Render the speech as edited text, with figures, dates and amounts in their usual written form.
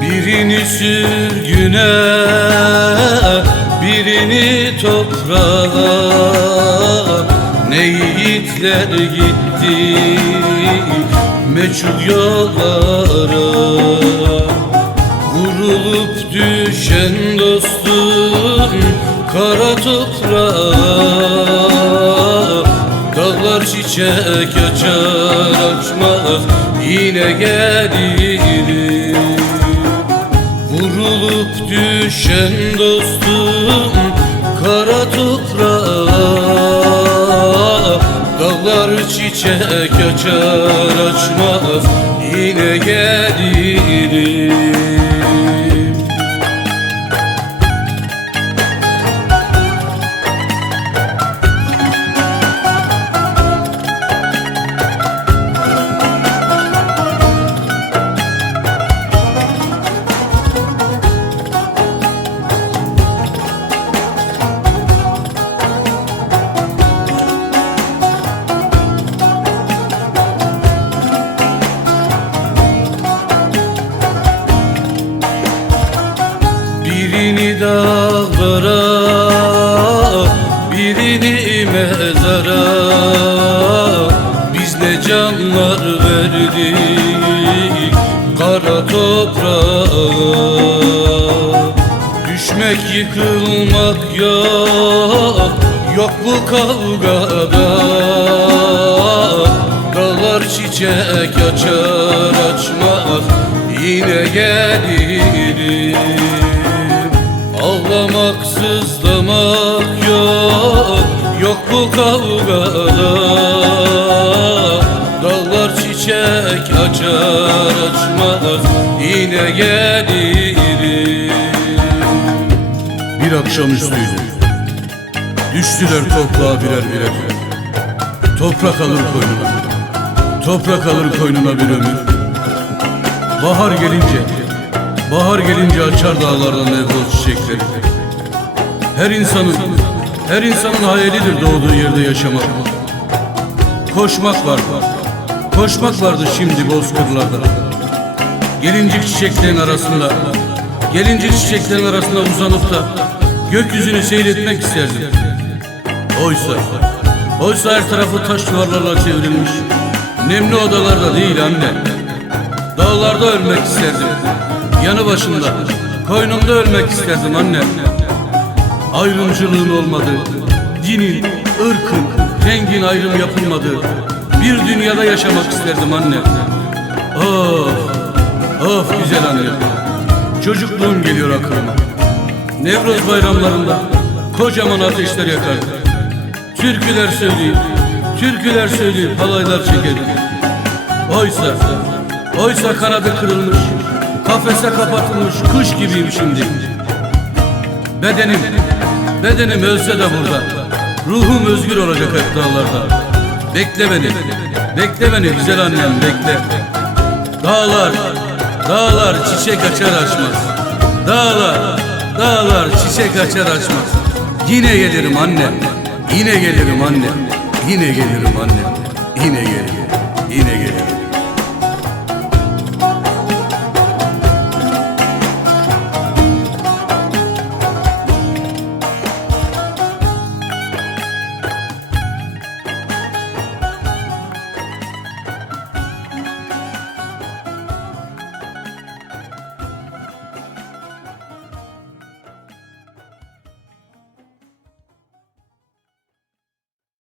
Birini sürgüne, birini toprağa, ne yiğitler gitti meçhul yollara. Vurulup düşen dostum kara toprağa, dağlar çiçek açar açmaz yine gelirim. Vurulup düşen dostum kara toprağa, dağlar çiçek açar açmaz yine gelirim. Birini dağlara, birini mezara, biz ne canlar verdik kara toprağa. Düşmek yıkılmak yok, yok bu kavgada. Dağlar çiçek açar açmaz yine gelirim. Ağlamak, sızlamak yok, yok bu kavgada. Dağlar çiçek açar açmaz yine gelirim. Bir akşamüstüydü, düştüler toprağa birer birer. Toprak alır koynuna, toprak alır koynuna bir ömür. Bahar gelince, bahar gelince açar dağlardan nevroz çiçekleri. Her insanın hayalidir doğduğu yerde yaşamak. Koşmak vardı, koşmak vardı şimdi bozkırlarda. Gelincik çiçeklerin arasında, gelincik çiçeklerin arasında uzanıp da gökyüzünü seyretmek isterdim. Oysa her tarafı taş duvarlarla çevrilmiş. Nemli odalarda değil anne. Dağlarda ölmek isterdim. Yanı başında, koynumda ölmek isterdim anne. Ayrımcılığın olmadığı, dinin, ırkın, rengin ayrım yapılmadığı bir dünyada yaşamak isterdim anne. Of güzel anne. Çocukluğum geliyor aklıma. Nevroz bayramlarında kocaman ateşler yakardı. Türküler söyleyip halaylar çekerdi. Oysa kanadı kırılmış, kafese kapatılmış kuş gibiyim şimdi. Bedenim ölse de burada, ruhum özgür olacak hep dağlarda. Bekle beni güzel annem, bekle. Dağlar çiçek açar açmaz. Dağlar çiçek açar açmaz. Yine gelirim annem, yine gelirim annem, yine gelirim annem, yine gelirim.